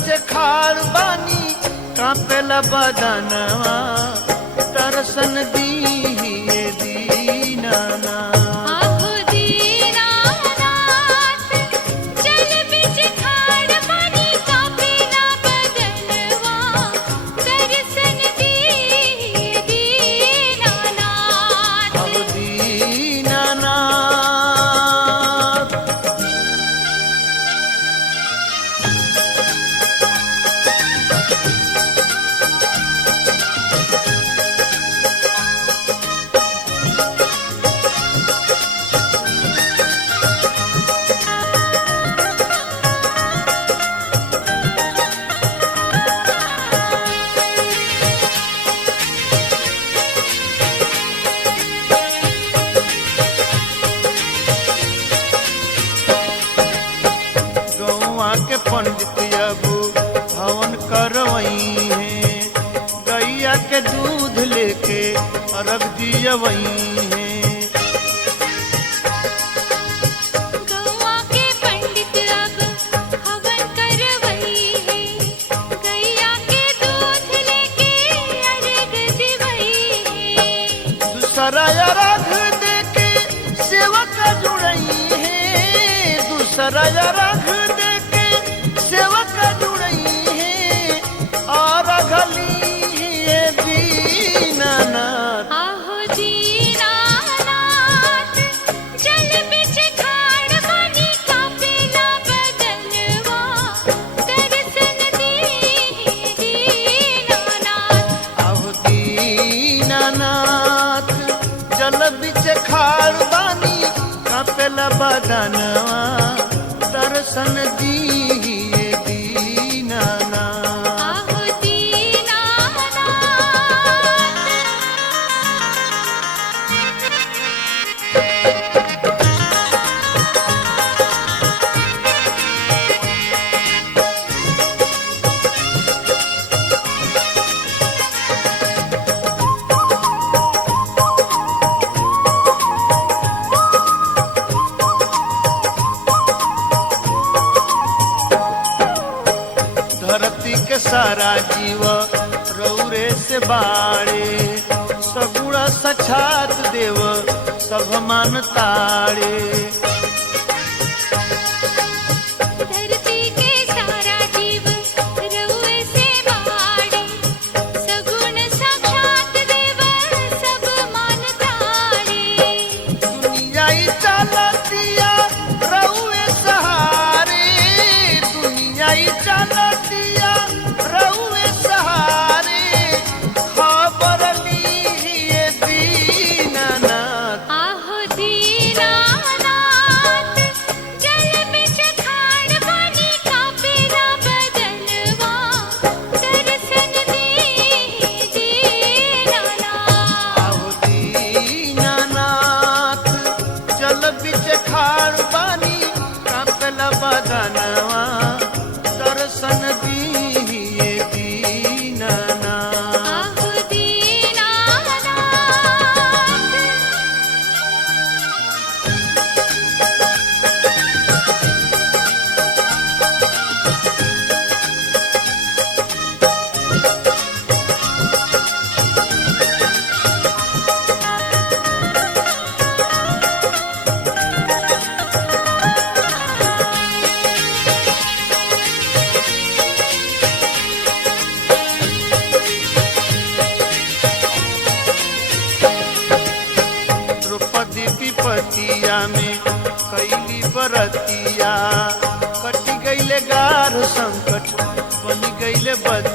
बीच खाड़ बानी कांपेला बदनवा दर्शन दीहिए दीनानाथ। पंडित अबू हवन करवई है गैया के दूध लेके अर्घ दियवई है। गौआ के पंडित अब हवन करवई है गैया के दूध लेके अर्घ दिवई है। दूसरा अर्घ देके सेवक जुड़ई है दूसरा अर्घ सेवक जुड़ई है और अघली दीनानाथ। आहो दीनानाथ जल बिच खाड़ बानी कांपेला बदनवा दर्शन दीहिए दीनानाथ। आहो दीनानाथ जल बिच खाड़ बानी कांपेला बदनवा दर्शन दीहिए धरती के सारा जीव रौरे से बाड़े सगुड़ा सछात देव सब मान ताड़े। धरती के सारा जीव रउए से बाड़े सगुण साक्षात देव सब मान ताड़े। दुनिया ही चलतिया रउए सहारे दुनिया ही चलतिया रउए सहारे खबर लीहिए दीनानाथ। आहो दीनानाथ जल बिच खाड़ बानी कांपेला बदनवा दर्शन दीहिए दीनानाथ। आहो दीनानाथ जल बिच खाड़ बानी कांपेला बदनवा दर्शन दीहिए दीनानाथ। आहो दीनानाथ द्रौपदी विपतिया में कैली बरतिया कट गईले गार संकट बन गईले बद